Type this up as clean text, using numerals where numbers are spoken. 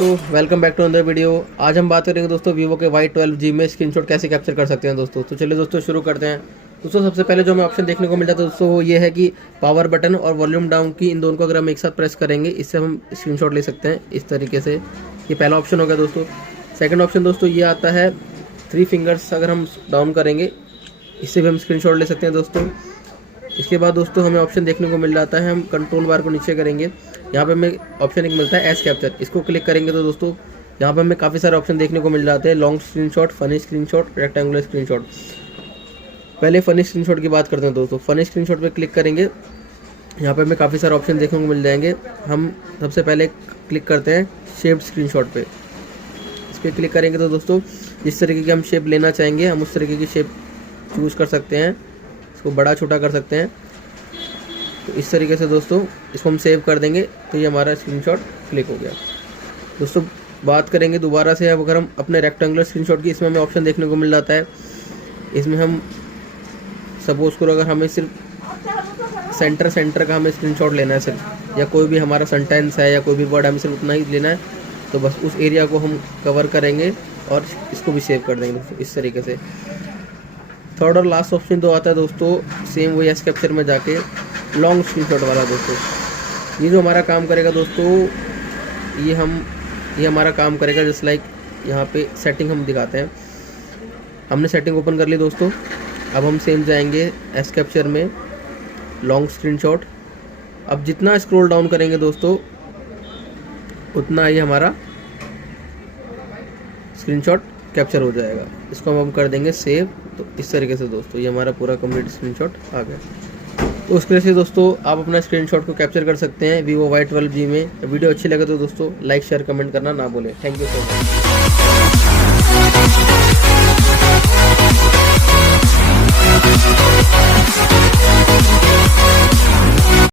दोस्तों, welcome back to another video. आज हम बात करेंगे दोस्तों वीवो के Y12G में स्क्रीनशॉट कैसे कैप्चर कर सकते हैं दोस्तों। तो चलिए दोस्तों शुरू करते हैं। दोस्तों सबसे पहले जो हमें ऑप्शन देखने को मिलता है दोस्तों वो ये है कि पावर बटन और वॉल्यूम डाउन की इन दोनों को अगर हम एक साथ प्रेस करेंगे इससे हम स्क्रीनशॉट ले सकते हैं इस तरीके से। ये पहला ऑप्शन हो गया दोस्तों। सेकंड ऑप्शन दोस्तों ये आता है 3 फिंगर्स अगर हम डाउन करेंगे इससे भी हम स्क्रीनशॉट ले सकते हैं दोस्तों। इसके बाद दोस्तों हमें ऑप्शन देखने को मिल जाता है, हम कंट्रोल बार को नीचे करेंगे, यहाँ पे हमें ऑप्शन एक मिलता है एस कैप्चर। इसको क्लिक करेंगे तो दोस्तों यहाँ पे हमें काफ़ी सारे ऑप्शन देखने को मिल जाते हैं, long screenshot, funny screenshot, rectangular screenshot. पहले फनी स्क्रीनशॉट की बात करते हैं दोस्तों। फनी स्क्रीनशॉट पे क्लिक करेंगे, यहाँ पे हमें काफ़ी सारे ऑप्शन देखने को मिल जाएंगे। हम सबसे पहले क्लिक करते हैं शेप्ड स्क्रीनशॉट पे। इस पर क्लिक करेंगे तो दोस्तों जिस तरीके की हम शेप लेना चाहेंगे हम उस तरीके की शेप चूज़ कर सकते हैं, इसको बड़ा छोटा कर सकते हैं। तो इस तरीके से दोस्तों इसको हम सेव कर देंगे तो ये हमारा स्क्रीनशॉट क्लिक हो गया। दोस्तों बात करेंगे दोबारा से, अब अगर हम अपने रेक्टेंगुलर स्क्रीनशॉट की, इसमें हमें ऑप्शन देखने को मिल जाता है। इसमें हम सपोज करो अगर हमें सिर्फ सेंटर का हमें स्क्रीनशॉट लेना है सिर्फ, या कोई भी हमारा सेंटेंस है या कोई भी वर्ड हमें सिर्फ उतना ही लेना है, तो बस उस एरिया को हम कवर करेंगे और इसको भी सेव कर देंगे दोस्तों इस तरीके से। थर्ड और लास्ट ऑप्शन तो आता है दोस्तों सेम वही एस कैप्चर में जाके लॉन्ग स्क्रीनशॉट वाला दोस्तों। ये जो हमारा काम करेगा दोस्तों ये हमारा काम करेगा जस्ट लाइक यहाँ पे सेटिंग हम दिखाते हैं। हमने सेटिंग ओपन कर ली दोस्तों। अब हम सेम जाएंगे एस कैप्चर में लॉन्ग स्क्रीनशॉट। अब जितना स्क्रॉल डाउन करेंगे दोस्तों उतना ही हमारा स्क्रीनशॉट कैप्चर हो जाएगा। इसको हम कर देंगे सेव। तो इस तरीके से दोस्तों ये हमारा पूरा कंप्लीट स्क्रीनशॉट आ गया। तो उसके लिए दोस्तों आप अपना स्क्रीनशॉट को कैप्चर कर सकते हैं Vivo Y12G में। वीडियो अच्छी लगे तो दोस्तों लाइक शेयर कमेंट करना ना भूलें। Thank you so much.